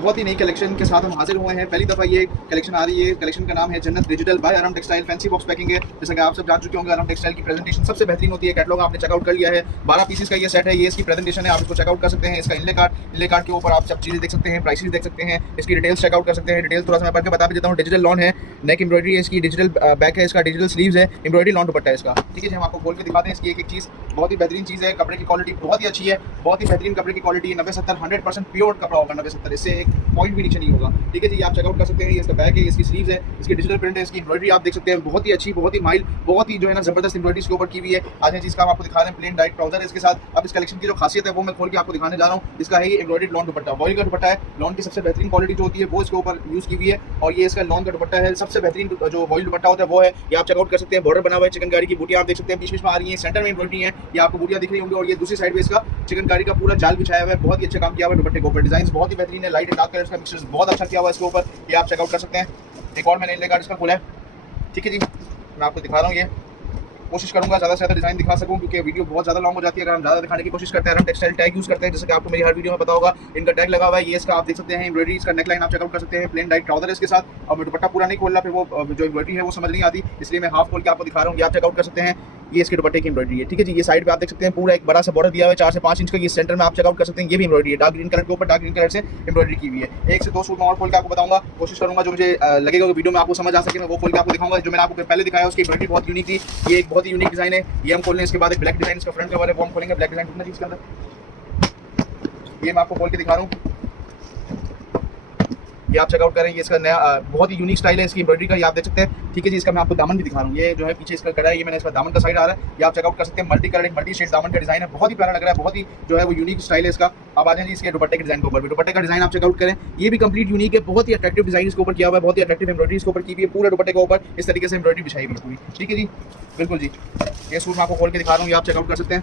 बहुत ही नई कलेक्शन के साथ हम हाजिर हुए हैं। पहली दफ़ा ये कलेक्शन आ रही है। कलेक्शन का नाम है Jannat digital by Aram textile. Fancy box packing है, जैसा कि आप सब जान चुके होंगे। आरम टेक्सटाइल की प्रेजेंटेशन सबसे बेहतरीन होती है। कैटलॉग आपने चेकआउट कर लिया है, 12 पीसेस का ये सेट है। ये इसकी प्रेजेंटेशन है, आप इसको चेकआउट कर सकते हैं। इसका इनले कार्ड के ऊपर आप सब चीज़ें देख सकते हैं, प्राइसेस देख सकते हैं, इसकी डिटेल्स चेकआउट कर सकते हैं। डिटेल्स थोड़ा सा मैं पढ़ के बता भी देता हूँ। डिजिटल लॉन है, नेक एम्ब्रॉयडरी है, इसकी डिजिटल बैक है, इसका डिजिटल स्लीव्स है, एम्ब्रॉयडरी लॉन दुपट्टा है इसका। ठीक है जी, हम आपको खोल के दिखाते हैं। इसकी एक चीज़ बहुत ही बेहतरीन चीज़ है। कपड़े की क्वालिटी बहुत ही अच्छी है, बहुत ही बेहतरीन कपड़े की क्वालिटी। 90-70 100% प्योर कपड़ा होगा। 90-70 इससे एक पॉइंट भी नीचे नहीं होगा। ठीक है जी, आप चेकआउट कर सकते हैं। ये इसका बैक है, इसकी स्लीव्स है, इसकी डिजिटल प्रिंट है, इसकी एम्ब्रॉयडरी आप देख सकते हैं। बहुत ही अच्छी, बहुत ही माइल्ड, बहुत ही जो है ना जबरदस्त एम्ब्रॉयडरी इसके ऊपर की हुई है। आज चीज़ का हम आपको दिखा रहे हैं। प्लेन डाइट ट्राउजर है इसके साथ। अब इस कलेक्शन की जो खासियत है वो मैं खोल के आपको दिखाने जा रहा हूँ। इसका है ये एम्ब्रॉयडर्ड लॉन दुपट्टा, वॉइल का दुपट्टा है। लॉन की सबसे बेहतरीन क्वालिटी जो होती है वो इसके ऊपर यूज़ की हुई है, और ये इसका लॉन का दुपट्टा है। सबसे बेहतरीन जो वॉइल दुपट्टा होता है वो है, ये आप चेकआउट कर सकते हैं। बॉर्डर बना हुआ है, चिकनकारी की बूटियाँ आप देख सकते हैं बीच में आ रही है। सेंटर में एम्ब्रॉयडरी है, ये आपको बूटियाँ दिख रही होंगी, और ये दूसरी साइड में इसका चिकनकारी का पूरा जाल बिछाया हुआ है। बहुत ही अच्छा काम किया हुआ है दुपट्टे के ऊपर। डिजाइन बहुत ही बेहतरीन है, लाइट एंड डार्क कलर्स का मिक्सचर बहुत अच्छा किया हुआ है इसके ऊपर। ये आप चेकआउट कर सकते हैं। एक और मैंने इनले कार्ड इसका खोला है। ठीक है जी, मैं आपको दिखा रहा हूँ। ये कोशिश करूंगा ज़्यादा से ज़्यादा डिज़ाइन दिखा सकूं, क्योंकि वीडियो बहुत ज़्यादा लॉन्ग हो जाती है अगर हम ज़्यादा दिखाने की कोशिश करते हैं। हम टेक्सटाइल टैग यूज़ करते हैं, जैसे कि आपको मेरी हर वीडियो में पता होगा। इनका टैग लगा हुआ है, ये इसका आप देख सकते हैं। एम्ब्रॉयडरी इसका नेक लाइन आप चेकआउट कर सकते हैं। प्लेन डाइट ट्राउजर है इसके साथ, और मैं दुपट्टा पूरा नहीं खोल रहा, फिर वो जो एम्ब्रॉयडरी है वो समझ नहीं आती, इसलिए मैं हाफ खोल के आपको दिखा रहा हूँ। ये आप चेकआउट कर सकते हैं। ये इसके दुपट्टे की एम्ब्रॉयडरी है। ठीक है जी, ये साइड पे आप देख सकते हैं पूरा एक बड़ा सा बॉर्डर दिया हुआ है 4 से 5 इंच का। ये सेंटर में आप चेकआउट कर सकते हैं। ये भी एम्ब्रॉयडरी है, डार्क ग्रीन कलर के ऊपर डार्क ग्रीन कलर से एम्ब्रॉयडरी की हुई है। 1 से 2 सूट मैं और खोल के आपको बताऊंगा, कोशिश करूंगा जो मुझे लगेगा कि वीडियो में आपको समझ आ सके मैं वो खोल के आपको दिखाऊंगा। जो मैंने आपको पहले दिखाया उसकी एम्ब्रॉयडरी बहुत यूनिक थी। ये एक बहुत ही यूनिक डिजाइन है, ये हम खोल लें। इसके बाद एक ब्लैक डिजाइन इसका फ्रंट कवर है, वो हम खोलेंगे। ब्लैक डिजाइन कितना चीज के अंदर, ये मैं आपको खोल के दिखा रहा हूँ। ये आप चेकआउट करें। ये इसका नया बहुत ही यूनिक स्टाइल है इसकी एम्ब्रॉयडरी का, ये आप देख सकते हैं। ठीक है जी, इसका मैं आपको दामन भी दिखा रहा हूँ। ये जो है पीछे इसका कड़ा है, ये मैंने इसका दामन का साइड आ रहा है, ये आप चेकआउट कर सकते हैं। मल्टी कलर मल्टी शेड दामन का डिजाइन है, बहुत ही प्यारा लग रहा है, बहुत ही जो है वो यूनिक स्टाइल है इसका। अब आ जाए जी इसके दुपट्टे के डिजाइन के ऊपर भी। दुपट्टे का डिजाइन आप चेकआउट करें, ये भी कंप्लीट यूनिक है, बहुत ही अट्रैक्टिव डिजाइन इसके ऊपर किया हुआ है, बहुत ही अट्रैक्टिव एम्ब्रॉयडरी इसके ऊपर की हुई है। पूरे दुपट्टे के ऊपर इस तरीके से एम्ब्रॉयडरी बिछाई हुई है पूरी। ठीक है जी, बिल्कुल जी। ये सूट मैं आपको खोल के दिखा रहा हूँ, ये आप चेकआउट कर सकते हैं।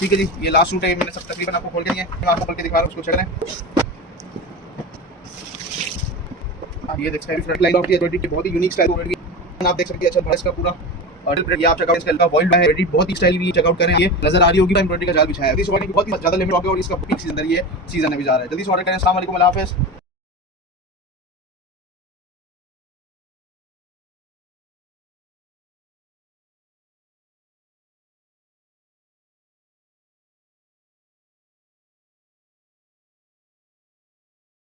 ठीक है जी, ये लास्ट सूट है, मैंने सब तकरीबन आपको खोल के दिए, मैं आपको खोल के दिखा रहा हूँ, उसको चेक करें। ये देख सकते हैं फ्रंट लाइन ऑफ दी की बहुत ही यूनिक स्टाइल आप देख सकते हैं। अच्छा इसका पूरा ये आप चेकआउट इसका वॉइल है, बहुत ही स्टाइल भी चेकआउट करें। ये नजर आ रही होगी एम्ब्रॉयडरी का जाल बिछाया है। इस ऑर्डर की बहुत ही ज्यादा लिमिट हो गया, और इसका पीक सीजन है, ये सीजन अभी जा रहा है। जल्दी से ऑर्डर करें। अस्सलाम वालेकुम, अल्लाह हाफिज़।